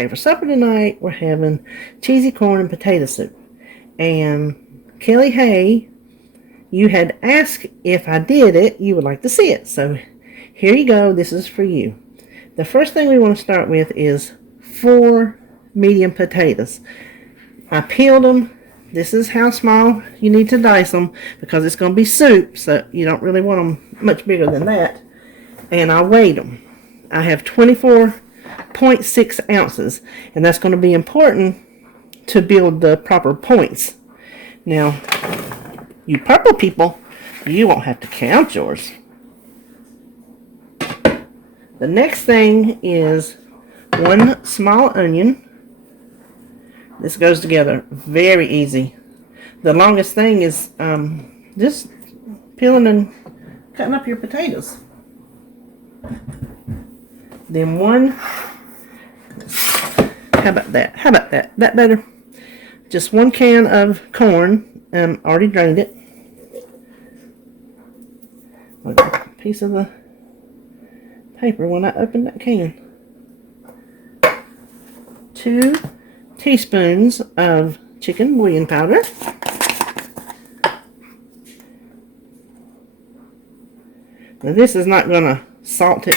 okay, for supper tonight, we're having cheesy corn and potato soup. And Kelly Hay, you had asked if I did it, you would like to see it. So here you go. This is for you. The first thing we want to start with is 4 medium potatoes. I peeled them. This is how small you need to dice them because it's going to be soup, so you don't really want them much bigger than that. And I weighed them. I have 24.6 ounces, and that's going to be important to build the proper points. Now, you purple people, you won't have to count yours. The next thing is 1 small onion. This goes together very easy. The longest thing is just peeling and cutting up your potatoes. Then 1, how about that? How about that? That better? Just 1 can of corn. Already drained it. Look, a piece of the paper when I opened that can. 2 teaspoons of chicken bouillon powder. Now this is not going to salt it.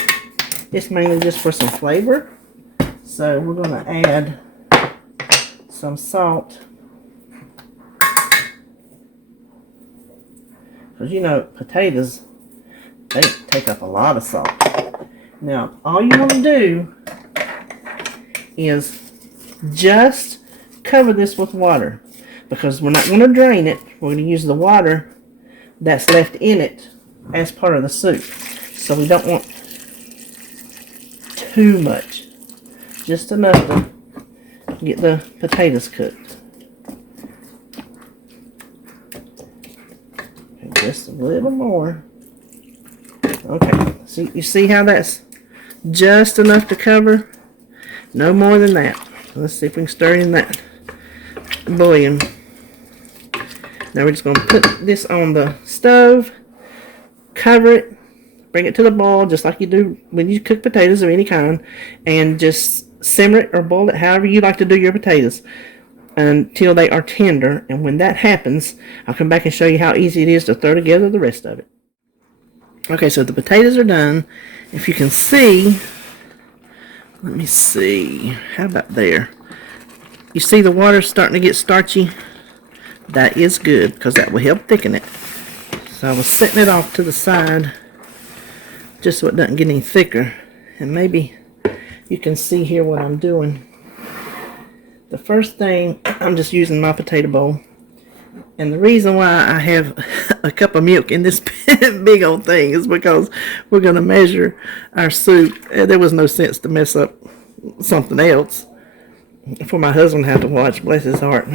It's mainly just for some flavor. So we're going to add some salt. Because you know, potatoes, they take up a lot of salt. Now, all you want to do is just cover this with water, because we're not going to drain it. We're going to use the water that's left in it as part of the soup. So we don't want too much. Just enough to get the potatoes cooked. And just a little more. Okay, so you see how that's just enough to cover? No more than that. Let's see if we can stir in that bouillon. Now we're just going to put this on the stove, cover it, bring it to the boil just like you do when you cook potatoes of any kind, and just simmer it or boil it however you like to do your potatoes until they are tender. And when that happens, I'll come back and show you how easy it is to throw together the rest of it. Okay, so the potatoes are done. If you can see, let me see, how about there? You see the water starting to get starchy? That is good, because that will help thicken it. So I was setting it off to the side just so it doesn't get any thicker. And maybe you can see here what I'm doing. The first thing, I'm just using my potato bowl. And the reason why I have a cup of milk in this big old thing is because we're going to measure our soup. There was no sense to mess up something else for my husband to have to watch, bless his heart.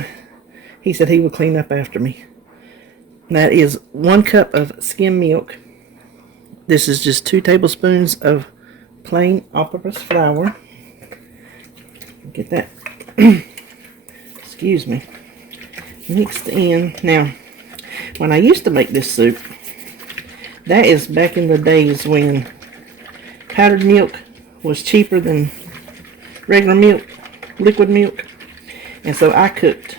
He said he would clean up after me. That is 1 cup of skim milk. This is just 2 tablespoons of plain all-purpose flour. Get that, excuse me, mixed in. Now, when I used to make this soup, that is back in the days when powdered milk was cheaper than regular milk, liquid milk. And so I cooked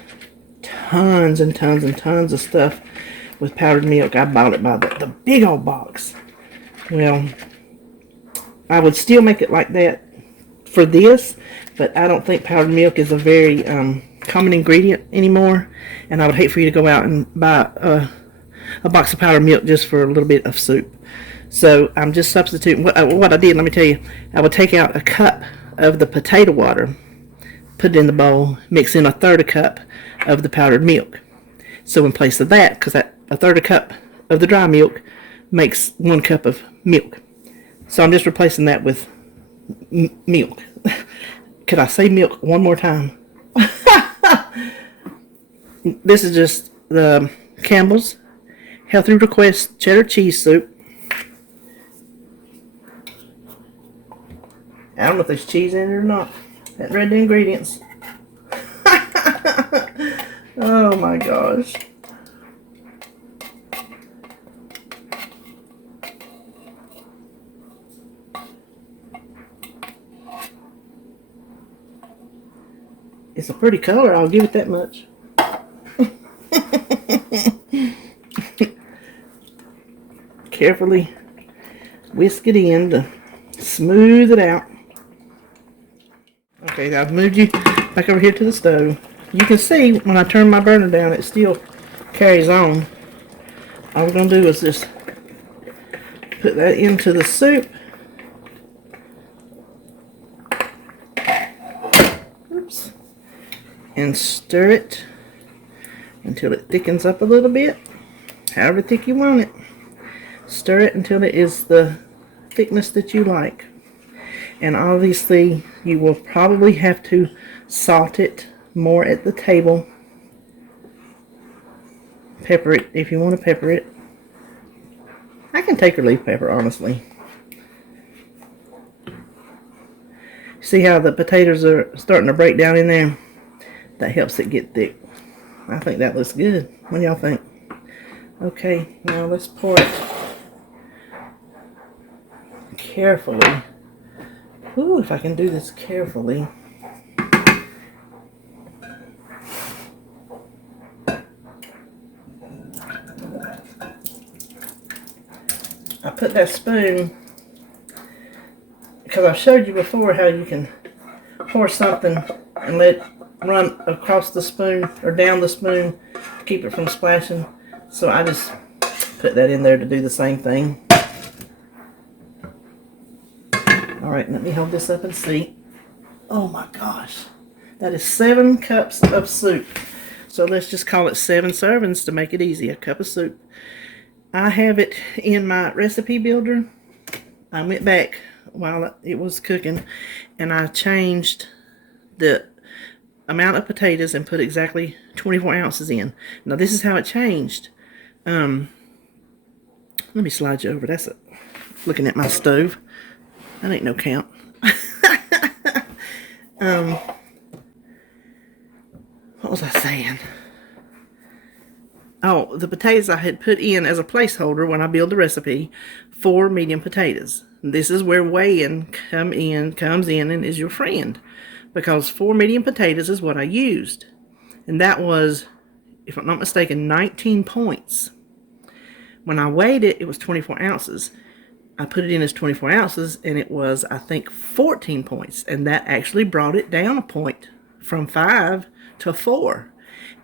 tons and tons and tons of stuff with powdered milk. I bought it by the big old box. Well, I would still make it like that for this, but I don't think powdered milk is a very common ingredient anymore, and I would hate for you to go out and buy a box of powdered milk just for a little bit of soup. So I'm just substituting. What I did, let me tell you, I would take out a cup of the potato water, put it in the bowl, mix in 1/3 cup of the powdered milk. So in place of that, because that 1/3 cup of the dry milk makes 1 cup of milk. So I'm just replacing that with milk. Could I say milk one more time? This is just the Campbell's Healthy Request Cheddar Cheese Soup. I don't know if there's cheese in it or not. I haven't read the ingredients. Oh my gosh. It's a pretty color, I'll give it that much. Carefully whisk it in to smooth it out. Okay, I've moved you back over here to the stove. You can see when I turn my burner down, it still carries on. All we're going to do is just put that into the soup. Oops. And stir it until it thickens up a little bit. However thick you want it. Stir it until it is the thickness that you like. And obviously you will probably have to salt it more at the table. Pepper it if you want to pepper it. I can take or leave pepper, honestly. See how the potatoes are starting to break down in there? That helps it get thick. I think that looks good. What do y'all think? Okay, now let's pour it carefully. Ooh, if I can do this carefully. I put that spoon because I've showed you before how you can pour something and let it run across the spoon or down the spoon to keep it from splashing. So I just put that in there to do the same thing. Alright, let me hold this up and see. Oh my gosh. That is 7 cups of soup. So let's just call it 7 servings to make it easy. A cup of soup. I have it in my recipe builder. I went back while it was cooking and I changed the amount of potatoes and put exactly 24 ounces in. Now this is how it changed. Let me slide you over. That's it. Looking at my stove. That ain't no count. What was I saying? Oh, the potatoes I had put in as a placeholder when I build the recipe, 4 medium potatoes. This is where weighing comes in and is your friend. Because 4 medium potatoes is what I used. And that was, if I'm not mistaken, 19 points. When I weighed it, it was 24 ounces. I put it in as 24 ounces and it was, I think, 14 points. And that actually brought it down a point from 5 to 4.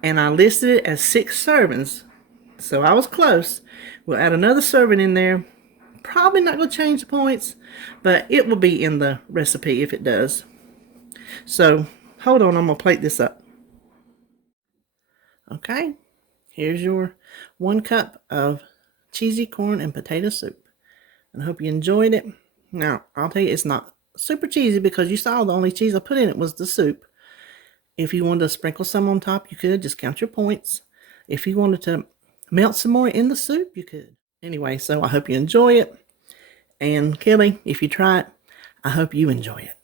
And I listed it as 6 servings. So I was close. We'll add another serving in there. Probably not going to change the points, but it will be in the recipe if it does. So hold on, I'm going to plate this up. Okay, here's your 1 cup of cheesy corn and potato soup. And I hope you enjoyed it. Now, I'll tell you, it's not super cheesy because you saw the only cheese I put in it was the soup. If you wanted to sprinkle some on top, you could. Just count your points. If you wanted to melt some more in the soup, you could. Anyway, so I hope you enjoy it. And Kelly, if you try it, I hope you enjoy it.